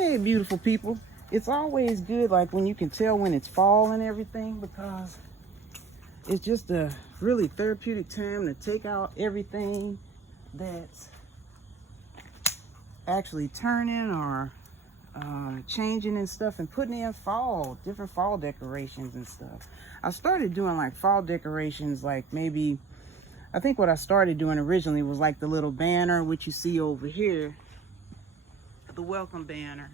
Hey, beautiful people. It's always good, like when you can tell when it's fall and everything, because it's just a really therapeutic time to take out everything that's actually turning or changing and stuff, and putting in different fall decorations and stuff. I started doing like fall decorations, like maybe, I think what I started doing originally was like the little banner, which you see over here, the welcome banner.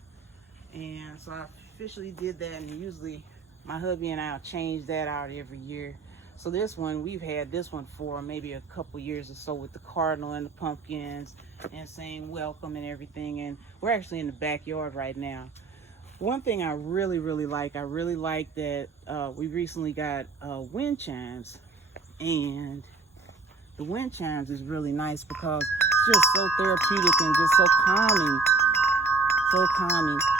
And so I officially did that, and usually my hubby and I'll change that out every year. So this one, we've had this one for maybe a couple years or so, with the cardinal and the pumpkins and saying welcome and everything. And we're actually in the backyard right now. One thing I really like that we recently got wind chimes, and the wind chimes is really nice because it's just so therapeutic and just so calming.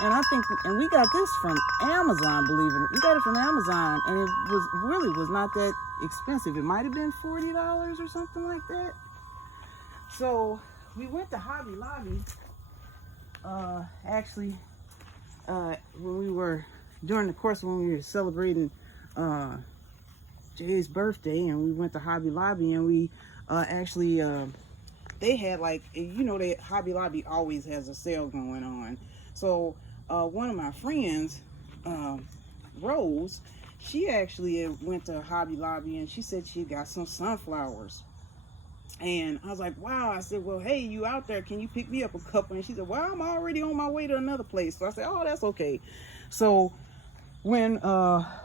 And I think, and we got this from Amazon, believe it. We got it from Amazon, and it was not that expensive. It might have been $40 or something like that. So we went to Hobby Lobby, when we were, during the course when we were celebrating Jay's birthday, and we went to Hobby Lobby, and we they had, like, you know, Hobby Lobby always has a sale going on. So one of my friends, Rose, she actually went to Hobby Lobby, and she said she got some sunflowers. And I was like, wow. I said, well, hey, you out there, can you pick me up a couple? And she said, well, I'm already on my way to another place. So I said, oh, that's okay. So when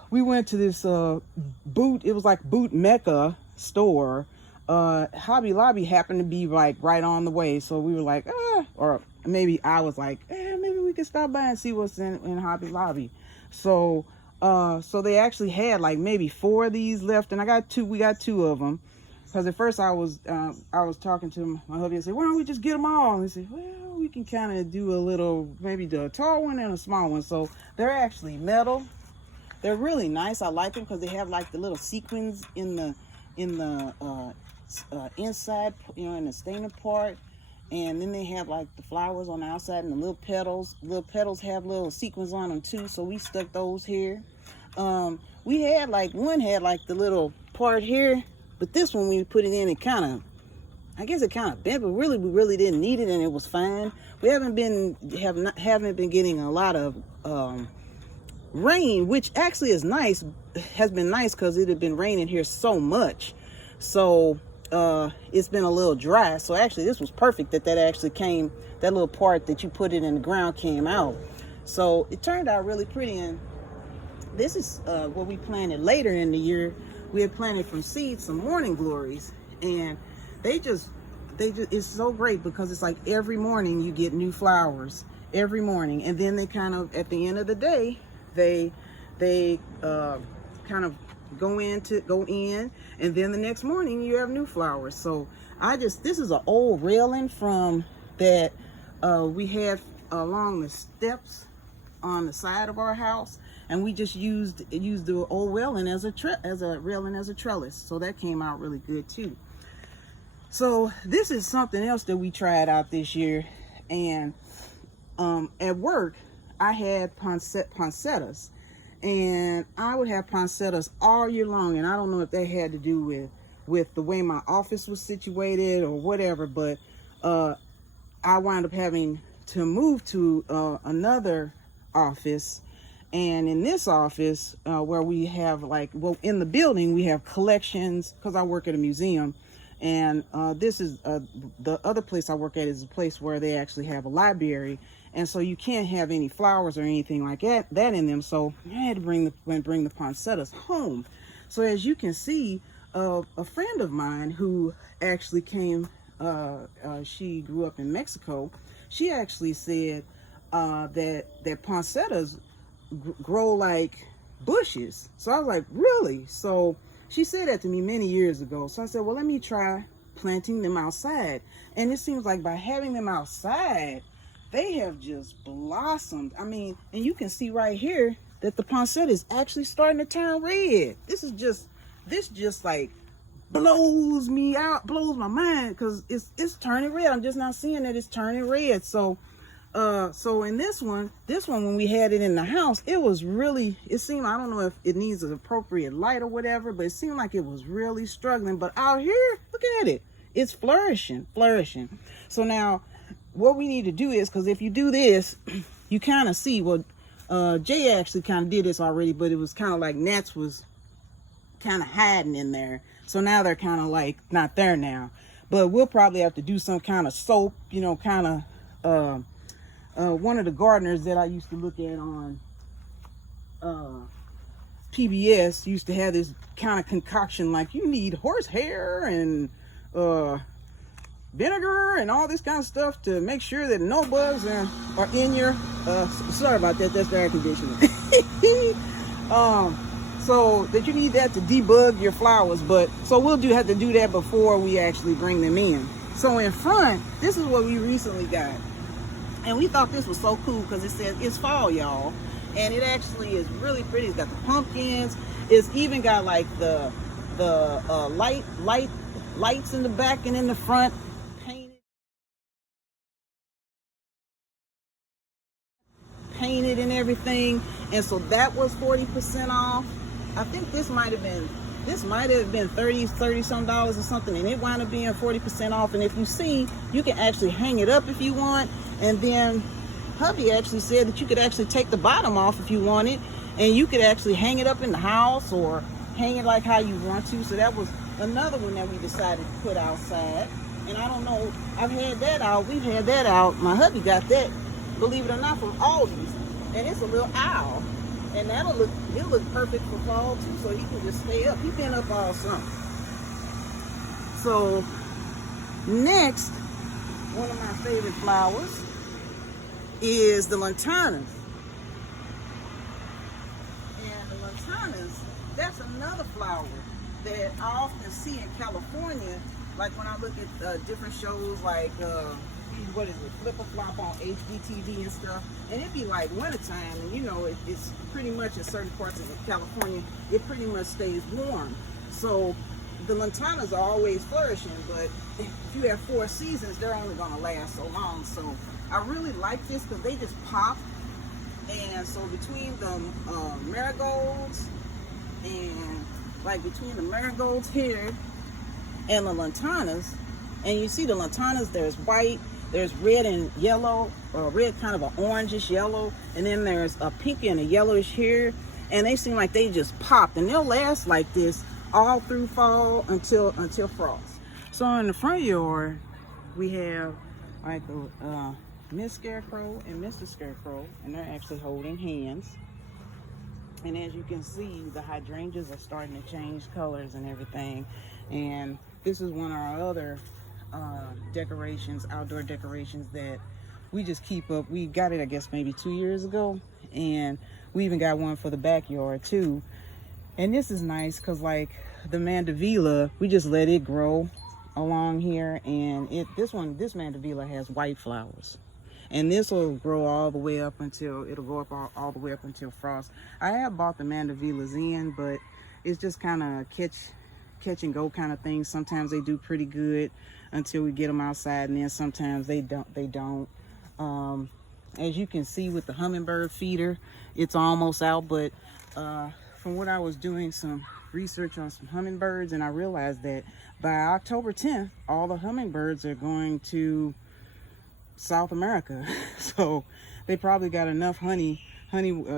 we went to this it was like boot mecca store, Hobby Lobby happened to be like right on the way. So we were like, or maybe I was like, maybe we could stop by and see what's in Hobby Lobby. So so they actually had like maybe 4 of these left, and we got 2 of them. Because at first I was talking to my hubby and said, why don't we just get them all? And he said, well, we can kind of do a little, maybe the tall one and a small one. So they're actually metal. They're really nice. I like them because they have like the little sequins in the inside, you know, in the stainer part. And then they have like the flowers on the outside and the little petals. Little petals have little sequins on them too. So we stuck those here. We had like, one had like the little part here. But this one, when we put it in, it kind of, I guess it kind of bent, but really, we really didn't need it, and it was fine. We haven't been getting a lot of rain, which actually is nice, has been nice, because it had been raining here so much. So it's been a little dry. So actually, this was perfect that actually came, that little part that you put it in the ground came out. So it turned out really pretty, and this is what we planted later in the year. We had planted from seeds some morning glories, and they just it's so great because it's like every morning you get new flowers every morning, and then they kind of, at the end of the day, they kind of go in, and then the next morning you have new flowers. So this is an old railing from that we had along the steps on the side of our house, and we just used the old railing as a trellis. So that came out really good too. So this is something else that we tried out this year, and at work I had poinsettias, and I would have poinsettias all year long. And I don't know if that had to do with the way my office was situated or whatever, but I wound up having to move to another office. And in this office, where we have in the building, we have collections, because I work at a museum. And this is the other place I work at is a place where they actually have a library. And so you can't have any flowers or anything like that in them. So I had to bring the poinsettias home. So as you can see, a friend of mine who actually came, she grew up in Mexico. She actually said that poinsettias grow like bushes. So I was like, really? So she said that to me many years ago. So I said, well, let me try planting them outside. And it seems like by having them outside, they have just blossomed. I mean, and you can see right here that the poinsettia is actually starting to turn red. This just like blows my mind, because it's turning red. I'm just not seeing that it's turning red. So So in this one when we had it in the house, it was really, it seemed, I don't know if it needs an appropriate light or whatever, but it seemed like it was really struggling. But out here, look at it, it's flourishing. So now what we need to do is, because if you do this, you kind of see what Jay actually kind of did this already, but it was kind of like gnats was kind of hiding in there. So now they're kind of like not there now, but we'll probably have to do some kind of soap, you know, kind of one of the gardeners that I used to look at on PBS used to have this kind of concoction, like you need horsehair and vinegar and all this kind of stuff to make sure that no bugs are in your sorry about that, that's the air conditioner. So that you need that to debug your flowers, but so we'll have to do that before we actually bring them in. So in front, this is what we recently got, and we thought this was so cool because it says it's fall, y'all, and it actually is really pretty. It's got the pumpkins, it's even got like the lights in the back and in the front, painted and everything. And so that was 40% off. I think this might have been 30 some dollars or something, and it wound up being 40% off. And if you see, you can actually hang it up if you want. And then hubby actually said that you could actually take the bottom off if you wanted, and you could actually hang it up in the house or hang it like how you want to. So that was another one that we decided to put outside. And I don't know, we've had that out. My hubby got that, believe it or not, from Aldi's, and it's a little owl, and he'll look perfect for fall too, so he can just stay up. He's been up all summer. So next, one of my favorite flowers is the lantanas. And the lantanas, that's another flower that I often see in California, like when I look at different shows like what is it, Flip or Flop on HGTV and stuff, and it'd be like wintertime, and you know, it's pretty much in certain parts of California, it pretty much stays warm. So the lantanas are always flourishing, but if you have 4 seasons, they're only gonna last so long. So I really like this because they just pop. And so between the marigolds and like between the marigolds here and the lantanas, and you see the lantanas, there's white, there's red and yellow, or red kind of an orangish yellow, and then there's a pinky and a yellowish here, and they seem like they just popped, and they'll last like this all through fall until frost. So in the front yard, we have like Miss Scarecrow and Mr. Scarecrow, and they're actually holding hands. And as you can see, the hydrangeas are starting to change colors and everything. And this is one of our other decorations, outdoor decorations that we just keep up. We got it, I guess, maybe 2 years ago, and we even got one for the backyard too. And this is nice because like the Mandevilla, we just let it grow along here, and this Mandevilla has white flowers, and this will grow all the way up until it'll go up all the way up until frost. I have bought the Mandevillas in, but it's just kind of catch and go kind of thing. Sometimes they do pretty good until we get them outside, and then sometimes they don't. As you can see with the hummingbird feeder, it's almost out, but from what I was doing some research on some hummingbirds, and I realized that by October 10th, all the hummingbirds are going to South America. So they probably got enough honey,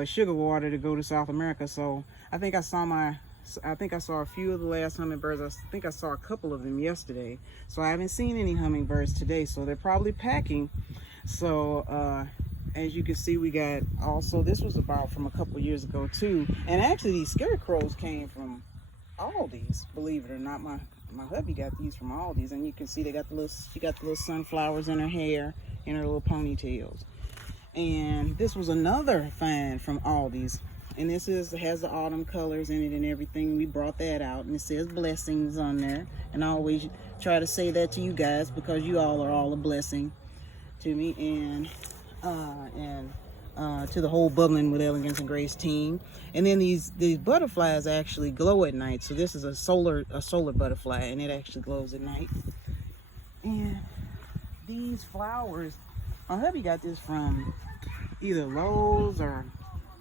sugar water to go to South America. So I think I saw a few of the last hummingbirds. I think I saw a couple of them yesterday. So I haven't seen any hummingbirds today. So they're probably packing. So as you can see, we got also, this was about from a couple years ago too. And actually these scarecrows came from Aldi's, believe it or not. My hubby got these from Aldi's, and you can see she got the little sunflowers in her hair and her little ponytails. And this was another find from Aldi's. And this has the autumn colors in it and everything. We brought that out, and it says blessings on there. And I always try to say that to you guys because you all are all a blessing to me and to the whole Bubbling with Elegance and Grace team. And then these butterflies actually glow at night. So this is a solar butterfly, and it actually glows at night. And these flowers My hubby got this from either Lowe's or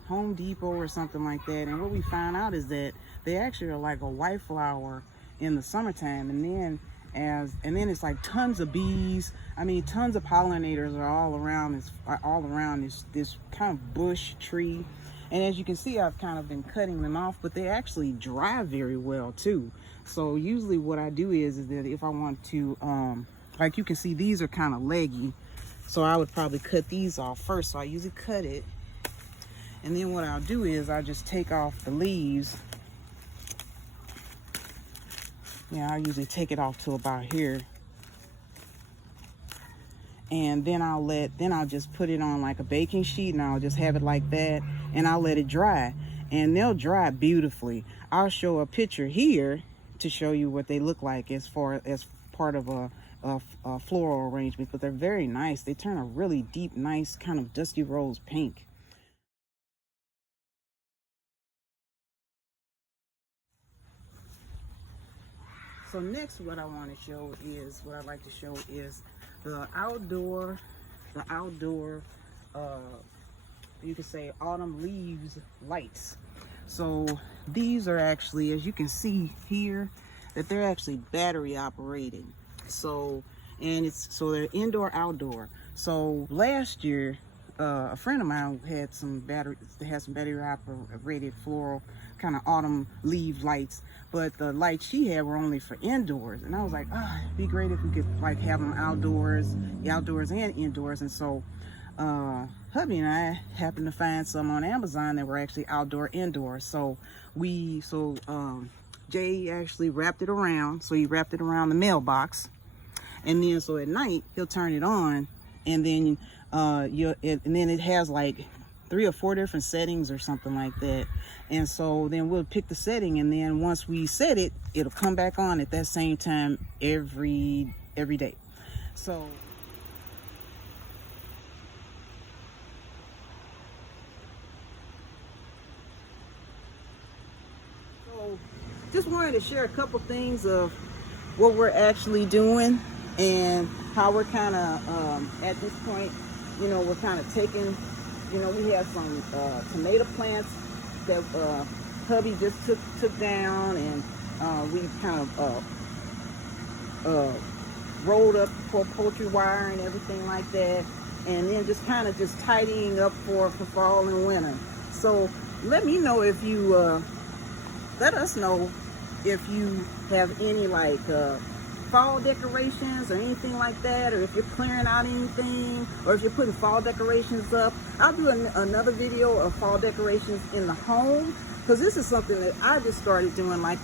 Home Depot or something like that. And what we found out is that they actually are like a white flower in the summertime, and then it's like tons of bees. I mean, tons of pollinators are all around this kind of bush tree. And as you can see, I've kind of been cutting them off, but they actually dry very well too. So usually what I do is that if I want to, like you can see, these are kind of leggy. So I would probably cut these off first. So I usually cut it. And then what I'll do is I just take off the leaves. Yeah, I usually take it off to about here. And then I'll just put it on like a baking sheet, and I'll just have it like that, and I'll let it dry. And they'll dry beautifully. I'll show a picture here to show you what they look like as part of a floral arrangement, but they're very nice. They turn a really deep, nice kind of dusty rose pink. So next, what I'd like to show is the outdoor, you could say autumn leaves lights. So these are actually, as you can see here, that they're actually battery operated. So they're indoor, outdoor. So last year, a friend of mine had some battery operated floral kind of autumn leaf lights, but the lights she had were only for indoors. And I was like, it'd be great if we could like have them outdoors and indoors. And so hubby and I happened to find some on Amazon that were actually outdoor, indoor. So Jay actually wrapped it around. So he wrapped it around the mailbox, and then so at night he'll turn it on, and then it has like 3 or 4 different settings or something like that. And so then we'll pick the setting, and then once we set it, it'll come back on at that same time every day. So just wanted to share a couple things of what we're actually doing and how we're kind of at this point, we're kind of taking, we have some tomato plants that hubby just took down, and we kind of rolled up for poultry wire and everything like that, and then just kind of just tidying up for fall and winter. So let us know if you have any like fall decorations or anything like that, or if you're clearing out anything, or if you're putting fall decorations up. I'll do another video of fall decorations in the home, because this is something that I just started doing, like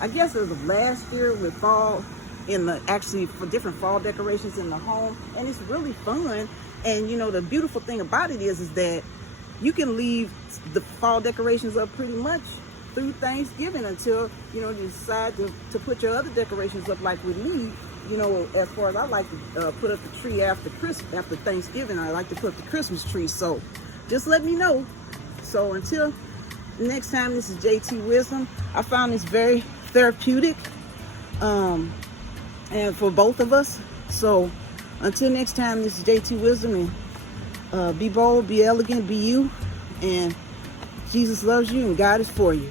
I guess as of last year, with fall for different fall decorations in the home, and it's really fun. And the beautiful thing about it is that you can leave the fall decorations up pretty much through Thanksgiving until you decide to put your other decorations up. Like with me, as far as I like to put up the tree after Thanksgiving, I like to put up the Christmas tree. So just let me know. So until next time, this is JTwisdom. I found this very therapeutic, and for both of us. So until next time, this is JTwisdom, and be bold, be elegant, be you, and Jesus loves you, and God is for you.